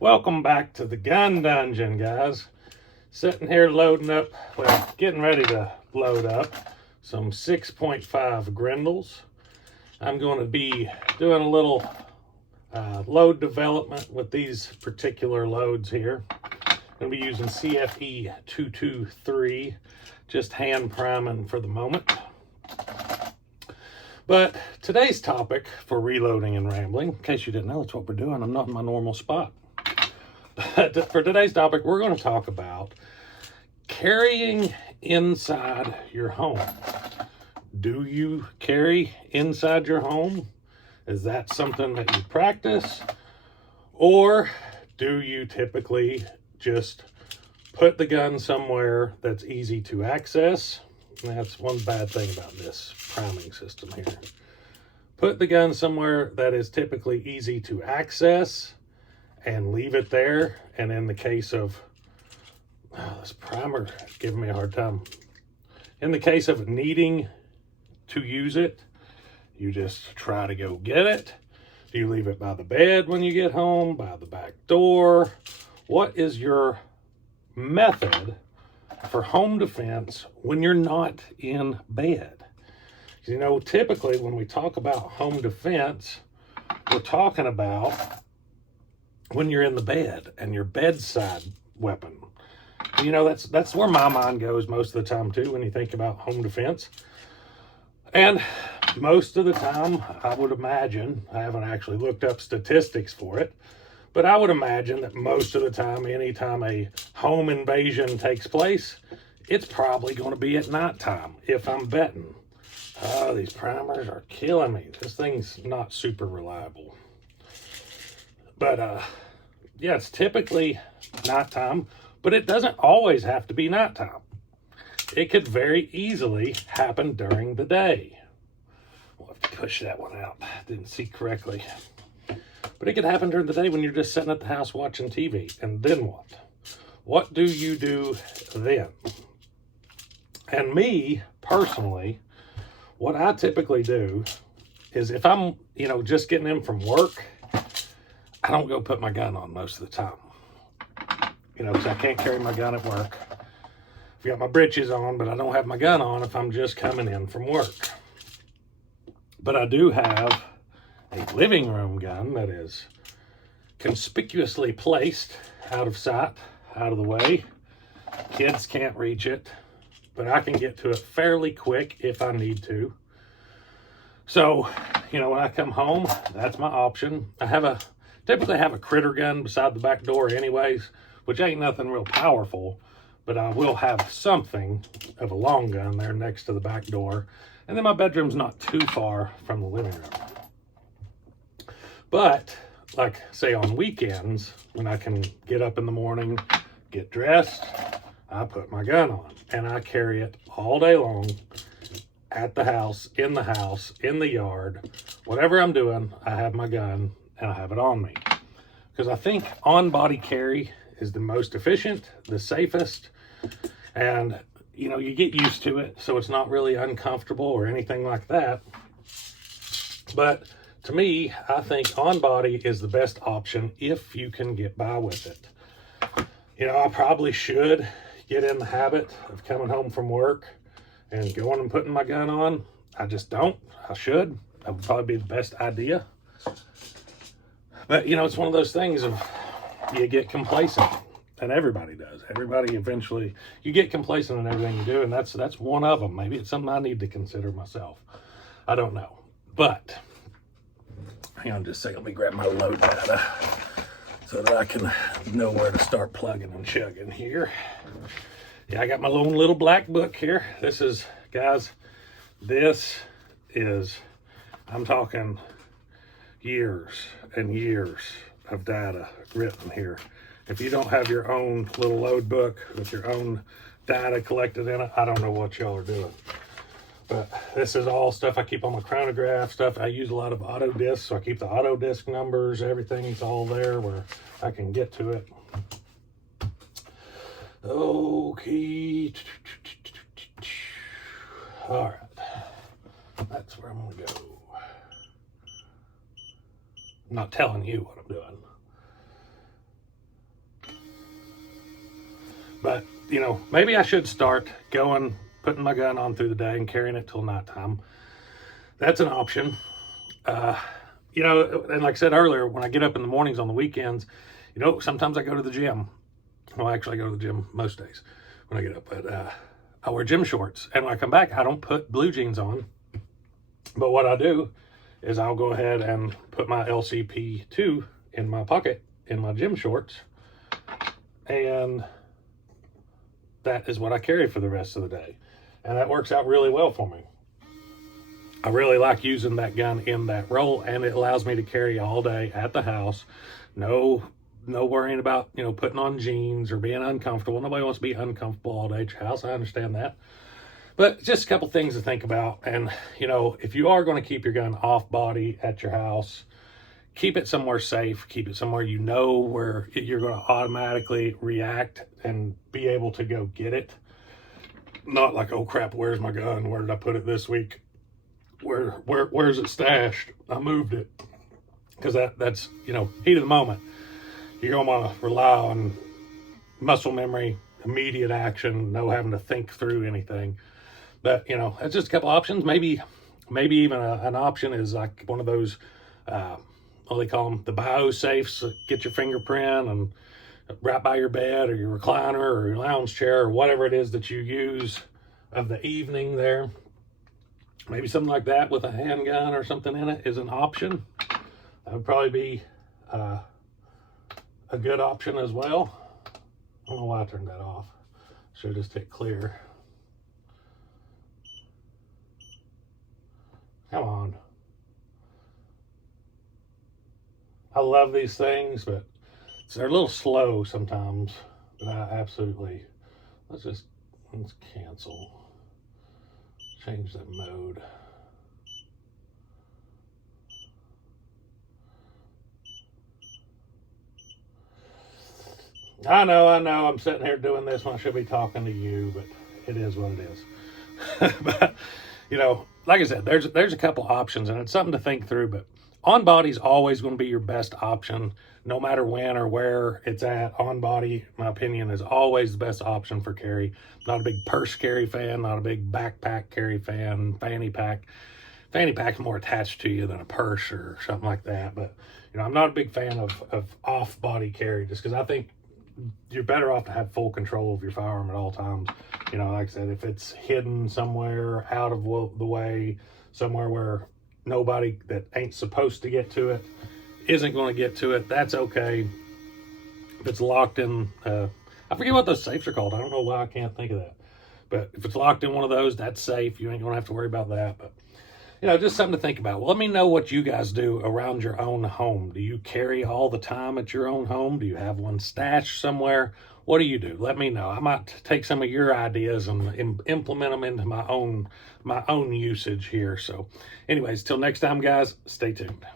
Welcome back to the gun dungeon, guys. Sitting here loading up, well, getting ready to load up some 6.5 Grendels. I'm going to be doing a little load development with these particular loads here. I'm going to be using CFE 223, just hand priming for the moment. But today's topic for reloading and rambling, in case you didn't know, that's what we're doing. I'm not in my normal spot. But for today's topic, we're going to talk about carrying inside your home. Do you carry inside your home? Is that something that you practice? Or do you typically just put the gun somewhere that's easy to access? And that's one bad thing about this priming system here. Put the gun somewhere that is typically easy to access and leave it there. And in the case of, this primer is giving me a hard time. In the case of needing to use it, you just try to go get it. Do you leave it by the bed when you get home, by the back door? What is your method for home defense when you're not in bed? You know, typically when we talk about home defense, we're talking about when you're in the bed and your bedside weapon. You know, that's where my mind goes most of the time too when you think about home defense. And most of the time, I would imagine, I haven't actually looked up statistics for it, but I would imagine that most of the time, anytime a home invasion takes place, it's probably going to be at nighttime, if I'm betting. Oh, these primers are killing me. This thing's not super reliable. But, yeah, it's typically nighttime, but it doesn't always have to be nighttime. It could very easily happen during the day. We'll have to push that one out. Didn't see correctly. But it could happen during the day when you're just sitting at the house watching TV. And then what? What do you do then? And me, personally, what I typically do is if I'm, just getting in from work, I don't go put my gun on most of the time. Because I can't carry my gun at work. I've got my britches on, but I don't have my gun on if I'm just coming in from work. But I do have a living room gun that is conspicuously placed out of sight, out of the way. Kids can't reach it, but I can get to it fairly quick if I need to. So, when I come home, that's my option. I typically have a critter gun beside the back door anyways, which ain't nothing real powerful, but I will have something of a long gun there next to the back door. And then my bedroom's not too far from the living room. But, like, say on weekends, when I can get up in the morning, get dressed, I put my gun on. And I carry it all day long at the house, in the yard. Whatever I'm doing, I have my gun and I have it on me. Because I think on-body carry is the most efficient, the safest, and you get used to it, so it's not really uncomfortable or anything like that. But to me, I think on-body is the best option if you can get by with it. I probably should get in the habit of coming home from work and going and putting my gun on. I just don't. I should. That would probably be the best idea. But, it's one of those things of you get complacent, and everybody does. Everybody eventually, you get complacent in everything you do, and that's one of them. Maybe it's something I need to consider myself. I don't know. But, hang on just a second. Let me grab my load data so that I can know where to start plugging and chugging here. Yeah, I got my own little black book here. This is, guys, I'm talking years and years of data written here. If you don't have your own little load book with your own data collected in it, I don't know what y'all are doing. But this is all stuff I keep on my chronograph stuff. I use a lot of auto discs, so I keep the auto disc numbers. Everything's all there where I can get to it. Okay. All right. That's where I'm going to go. I'm not telling you what I'm doing. But, you know, maybe I should start going, putting my gun on through the day and carrying it till nighttime. That's an option. You know, and like I said earlier, when I get up in the mornings on the weekends, you know, sometimes I go to the gym. Well, actually, I go to the gym most days when I get up. But I wear gym shorts. And when I come back, I don't put blue jeans on. But what I do is I'll go ahead and put my LCP2 in my pocket in my gym shorts. And that is what I carry for the rest of the day. And that works out really well for me. I really like using that gun in that role, and it allows me to carry all day at the house. No worrying about, you know, putting on jeans or being uncomfortable. Nobody wants to be uncomfortable all day at your house. I understand that. But just a couple things to think about. And, you know, if you are going to keep your gun off body at your house, keep it somewhere safe. Keep it somewhere you know where you're going to automatically react and be able to go get it. Not like, oh crap, where's my gun? Where did I put it this week? Where's it stashed? I moved it. Because that's, you know, heat of the moment. You're going to want to rely on muscle memory, immediate action, no having to think through anything. But, you know, it's just a couple options. Maybe even an option is like one of those, what do they call them? The biosafes. Get your fingerprint and right by your bed or your recliner or your lounge chair or whatever it is that you use of the evening there. Maybe something like that with a handgun or something in it is an option. That would probably be a good option as well. I don't know why I turned that off. Should have just hit clear. Come on. I love these things, but they're a little slow sometimes. But I absolutely, let's cancel. Change that mode. I know, I'm sitting here doing this when I should be talking to you, but it is what it is. But, you know, like I said, there's a couple options, and it's something to think through, but on body is always going to be your best option, no matter when or where it's at. On body, my opinion, is always the best option for carry. Not a big purse carry fan, not a big backpack carry fan, fanny pack. Fanny pack's more attached to you than a purse or something like that. But, you know, I'm not a big fan of off-body carry just because I think you're better off to have full control of your firearm at all times. You know, like I said, if it's hidden somewhere out of the way, somewhere where nobody that ain't supposed to get to it isn't going to get to it, that's okay. If it's locked in, I forget what those safes are called. I don't know why I can't think of that. But if it's locked in one of those, that's safe. You ain't going to have to worry about that. But, you know, just something to think about. Well, let me know what you guys do around your own home. Do you carry all the time at your own home? Do you have one stashed somewhere? What do you do? Let me know. I might take some of your ideas and implement them into my own usage here. So anyways, till next time, guys, stay tuned.